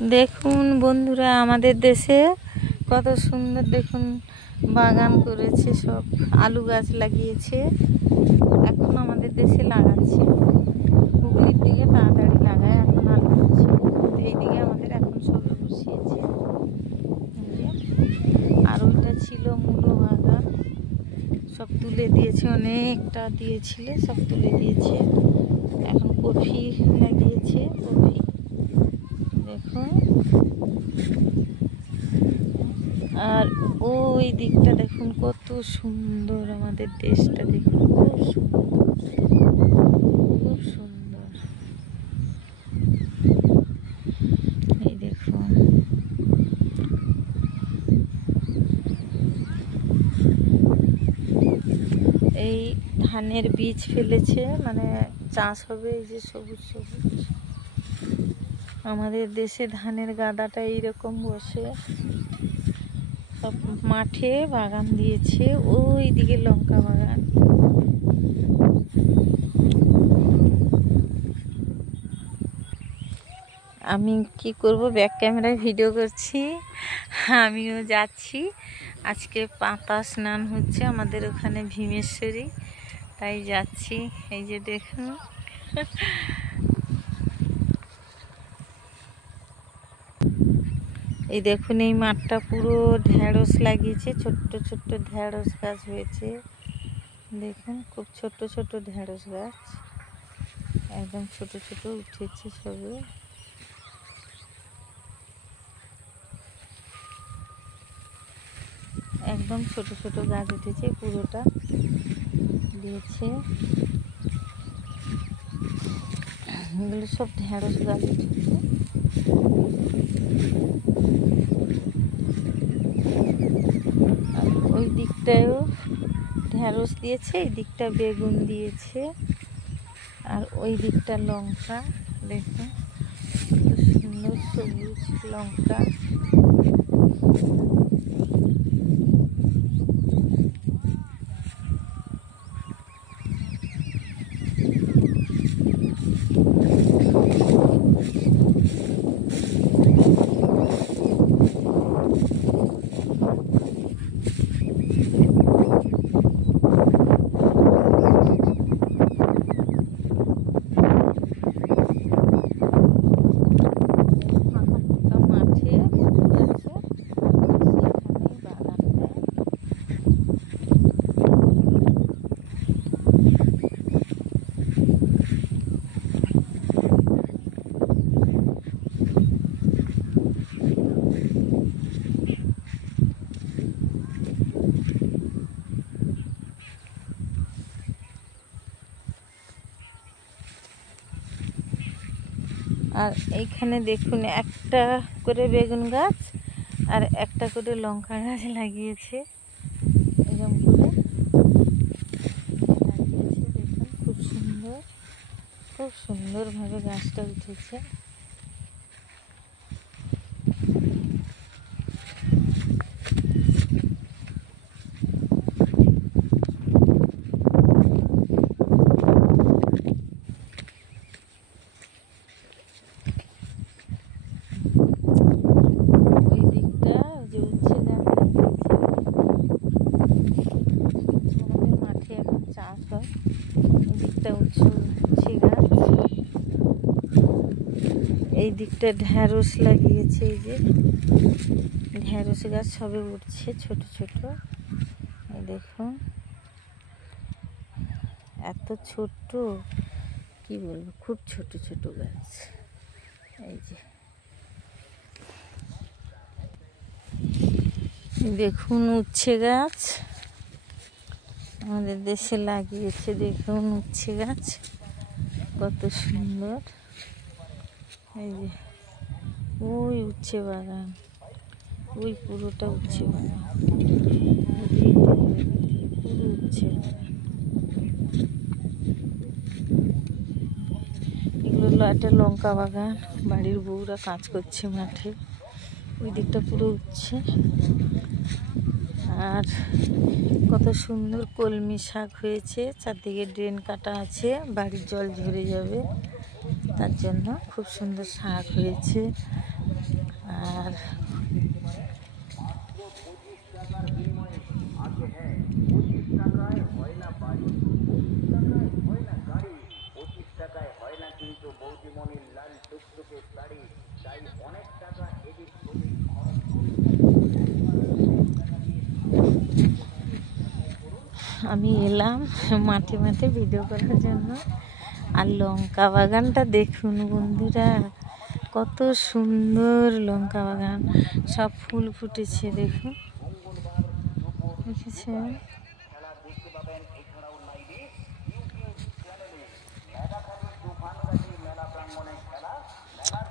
দেখুন বন্ধুরা, আমাদের দেশে কত সুন্দর দেখুন বাগান করেছে, সব আলু গাছ লাগিয়েছে। এখন আমাদের দেশে লাগাচ্ছে, হুগলির দিকে তাড়াতাড়ি লাগায়, এখন আলু হচ্ছে। এইদিকে আমাদের এখন সবে বসিয়েছে। আর ওইটা ছিল মূলো বাগান, সব তুলে দিয়েছে, অনেকটা দিয়েছিল, সব তুলে দিয়েছে। এখন কফি লাগিয়েছে, কফি দেখুন। আর ওই দিকটা দেখুন কত সুন্দর, আমাদের দেশটা দেখুন খুব সুন্দর, খুব সুন্দর। এই দেখুন এই ধানের বীজ ফেলেছে, মানে চাষ হবে। এই যে সবুজ সবুজ, আমাদের দেশে ধানের গাদাটা এইরকম বসে, সব মাঠে বাগান দিয়েছে। ওই দিকে লঙ্কা বাগান। আমি কি করব, ব্যাক ক্যামেরায় ভিডিও করছি, আমিও যাচ্ছি। আজকে পাতা স্নান হচ্ছে আমাদের ওখানে ভীমেশ্বরী, তাই যাচ্ছি। এই যে দেখুন, এই দেখুন এই মাঠটা পুরো ঢেঁড়স লাগিয়েছে, ছোট্ট ছোট্ট ঢেঁড়স গাছ হয়েছে। দেখুন খুব ছোট ছোট ঢেঁড়স গাছ, একদম ছোট ছোট উঠেছে সবে। একদম ছোট ছোট গাছ উঠেছে, পুরোটা দিয়েছে। এগুলো সব ঢেঁড়স গাছ উঠেছে। ওই দিকটায়ও ঢেঁড়স দিয়েছে, এই দিকটা বেগুন দিয়েছে, আর ওই দিকটা লঙ্কা। দেখুন কত সুন্দর সবুজ লঙ্কা। আর এইখানে দেখুন একটা করে বেগুন গাছ আর একটা করে লঙ্কা গাছ লাগিয়েছে, এরকম করে লাগিয়েছে। দেখুন খুব সুন্দর, খুব সুন্দরভাবে গাছটা উঠেছে। এই দিকটা ঢেঁড়স লাগিয়েছে, এই যে ঢেঁড়স গাছ সবে উঠছে ছোট ছোট। এই দেখুন এত ছোট্ট, কি বলবো, খুব ছোট ছোট গাছ। এই যে দেখুন উচ্ছে গাছ আমাদের দেশে লাগিয়েছে, দেখুন উচ্ছে গাছ কত সুন্দর। এই যে ওই উচ্ছে বাগান, ওই পুরোটা উচ্ছে বাগান, পুরো উচ্ছে বাগান। এগুলো একটা লঙ্কা বাগান, বাড়ির বউরা কাজ করছে মাঠে। ওই দিকটা পুরো উচ্ছে। আর কত সুন্দর কলমি শাক হয়েছে, চারদিকে ড্রেন কাটা আছে, বাড়ির জল ঝরে যাবে তার জন্য খুব সুন্দর শাক হয়েছে। আর আমি এলাম মাঠে মাঠে ভিডিও করার জন্য। আর লঙ্কা বাগানটা দেখুন বন্ধুরা, কত সুন্দর লঙ্কা বাগান, সব ফুল ফুটেছে দেখুন, দেখেছে?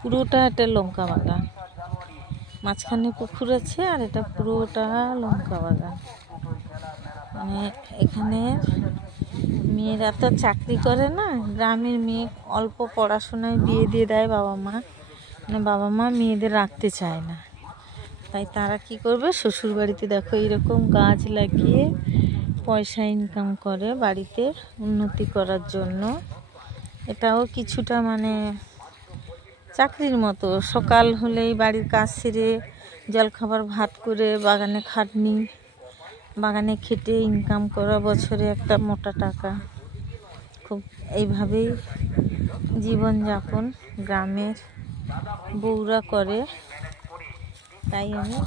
পুরোটা একটা লঙ্কা বাগান, মাঝখানে পুকুর আছে, আর এটা পুরোটা লঙ্কা বাগান। মানে এখানে মেয়েরা তো চাকরি করে না, গ্রামের মেয়ে অল্প পড়াশোনায় বিয়ে দিয়ে দেয় বাবা মা, মানে বাবা মা মেয়েদের রাখতে চায় না, তাই তারা কি করবে, শ্বশুর বাড়িতে দেখো এরকম গাছ লাগিয়ে পয়সা ইনকাম করে বাড়িতে উন্নতি করার জন্য। এটাও কিছুটা মানে চাকরির মতো, সকাল হলেই বাড়ির কাজ সেরে জলখাবার ভাত করে বাগানে খাটনি, বাগানে খেটে ইনকাম করা, বছরে একটা মোটা টাকা, খুব এইভাবেই জীবনযাপন গ্রামের বউরা করে। তাই আমি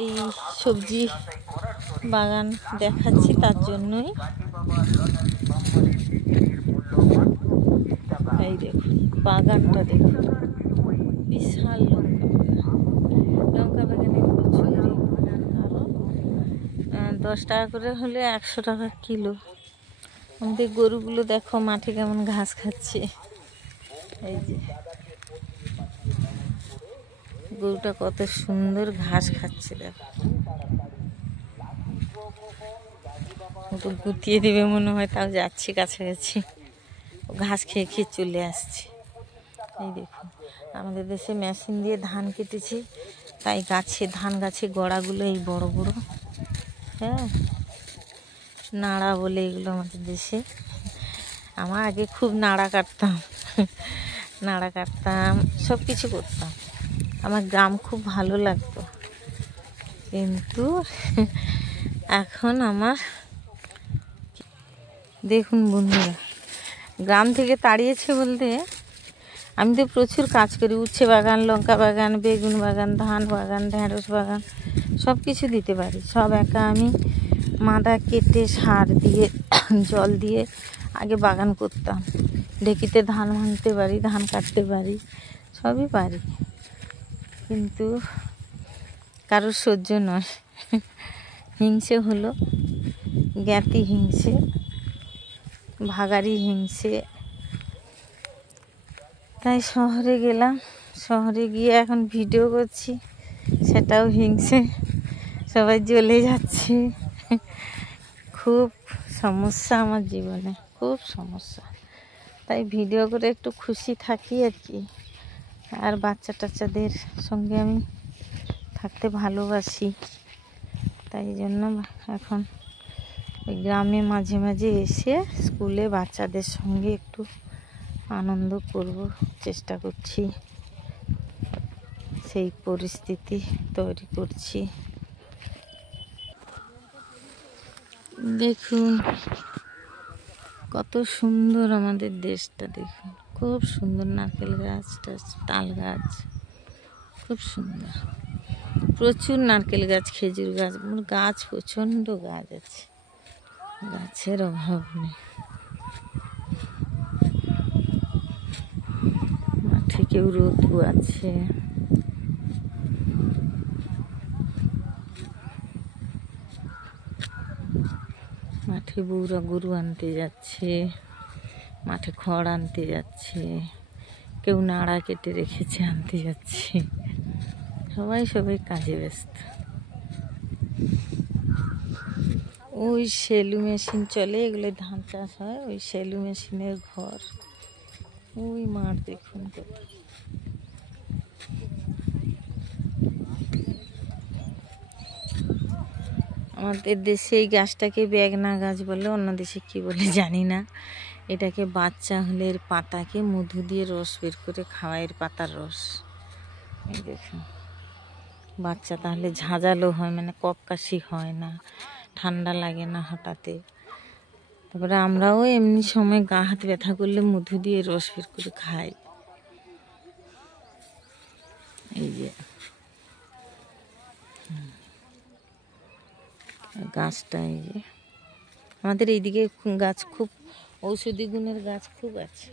এই সবজি বাগান দেখাচ্ছি তার জন্যই। এই দেখুন বাগানটা দেখুন, বিশাল লঙ্কা বাগানে প্রচুর, আরও 10 টাকা করে হলে 100 টাকা কিলো। আমাদের গরুগুলো দেখো মাঠে কেমন ঘাস খাচ্ছে, এই যে গরুটা কত সুন্দর ঘাস খাচ্ছে দেখো, তো গুটিয়ে দেবে মনে হয়, তাও যাচ্ছি কাছাকাছি, ঘাস খেয়ে খেয়ে চলে আসছে। এই দেখুন আমাদের দেশে মেশিন দিয়ে ধান কেটেছি, তাই গাছে ধান গাছে গোড়াগুলো এই বড় বড়, হ্যাঁ নাড়া বলে এগুলো আমাদের দেশে। আমার আগে খুব নাড়া কাটতাম, নাড়া কাটতাম, সব কিছু করতাম, আমার গ্রাম খুব ভালো লাগতো, কিন্তু এখন আমার দেখুন বন্ধুরা, গ্রাম থেকে তাড়িয়েছে বলতে আমি তো প্রচুর কাজ করি, উচ্ছে বাগান, লঙ্কা বাগান, বেগুন বাগান, ধান বাগান, ঢেঁড়স বাগান, সব কিছু দিতে পারি, সব একা আমি মাদা কেটে সার দিয়ে জল দিয়ে আগে বাগান করতাম। ঢেকিতে ধান ভাঙতে পারি, ধান কাটতে পারি, সবই পারি, কিন্তু কারোর সহ্য নয়, হিংসে হলো, জ্ঞাতি হিংসে, ভাগারি হিংসে, তাই শহরে গেলাম, শহরে গিয়ে এখন ভিডিও করছি, সেটাও হিংসে, সবাই জ্বলে যাচ্ছে, খুব সমস্যা আমার জীবনে, খুব সমস্যা, তাই ভিডিও করে একটু খুশি থাকি আর কি। আর বাচ্চা টাচ্চাদের সঙ্গে আমি থাকতে ভালোবাসি, তাই জন্য এখন ওই গ্রামে মাঝে মাঝে এসে স্কুলে বাচ্চাদের সঙ্গে একটু আনন্দ করব চেষ্টা করছি, সেই পরিস্থিতি তৈরি করছি। দেখুন কত সুন্দর আমাদের দেশটা, দেখুন খুব সুন্দর, নারকেল গাছ টাছ, তাল গাছ, খুব সুন্দর, প্রচুর নারকেল গাছ, খেজুর গাছ, গাছ প্রচণ্ড গাছ আছে, গাছের অভাব নেই। মাঠে কেউ রোদ আছে, মাঠে বউরা গরু আনতে যাচ্ছে, মাঠে খড় আনতে যাচ্ছে, কেউ নাড়া কেটে রেখেছে আনতে যাচ্ছে, সবাই সবাই কাজে ব্যস্ত। ওই সেলু মেশিন চলে, এগুলো ধান চাষ হয়, ওই সেলু মেশিনের ঘর, ওই মাঠ দেখুন কত। আমাদের দেশে এই গাছটাকে বেগনা গাছ বলে, অন্য দেশে কি বলে জানি না। এটাকে বাচ্চা হলে এর পাতাকে মধু দিয়ে রস বের করে খাওয়া, এর পাতার রস, এই দেখুন বাচ্চা তাহলে ঝাঁঝালো হয়, মানে কফ কাশি হয় না, ঠান্ডা লাগে না হঠাৎ। তারপরে আমরাও এমনি সময় গা হাত ব্যথা করলে মধু দিয়ে রস বের করে খাই। এই যে গাছটা, এই যে আমাদের এইদিকে গাছ খুব ঔষধি গুণের গাছ খুব আছে।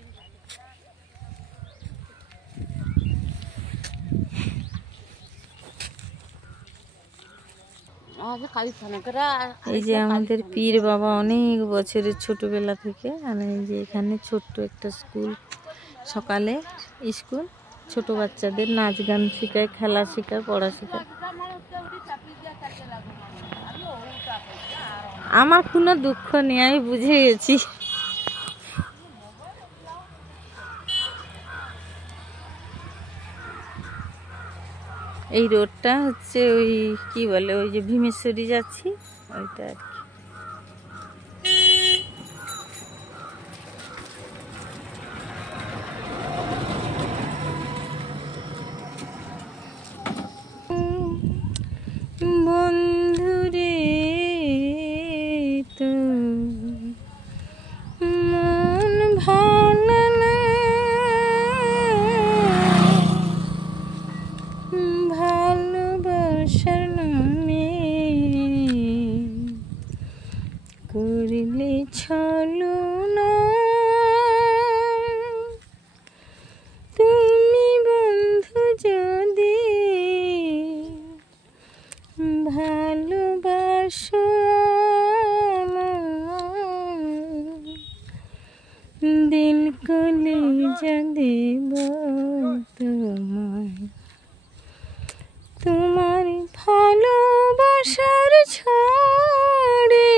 এই যে আমাদের পীর বাবা অনেক বছরের ছোটবেলা থেকে, আর এই যে এখানে ছোট্ট একটা স্কুল, সকালে স্কুল, ছোট বাচ্চাদের নাচ গান শেখায়, খেলা শেখায়, পড়া শেখায়। আমার কোনো দুঃখ নেই, আমি বুঝে গেছি। এই রোডটা হচ্ছে ওই কি বলে, ওই যে ভীমেশ্বরী যাচ্ছি ওইটা আর কি। বন্ধুরে তো মন ভালো না, ভালোবাসার নামে করিলে ছলনা, তুমি বন্ধু যদি ভালোবাসো দিল কলিজা দেব তোমায়, তোমার ভালোবাসার ছড়ে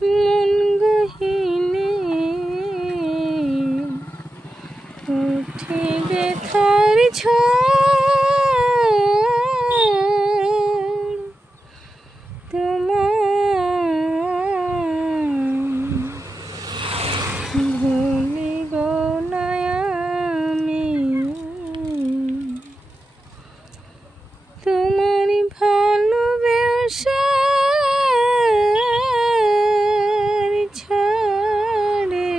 মন গহিনে উঠে ব্যথার ঝড়, তোমার ভুলিব না আমি, তোমার ভালোবাসার ছড়ে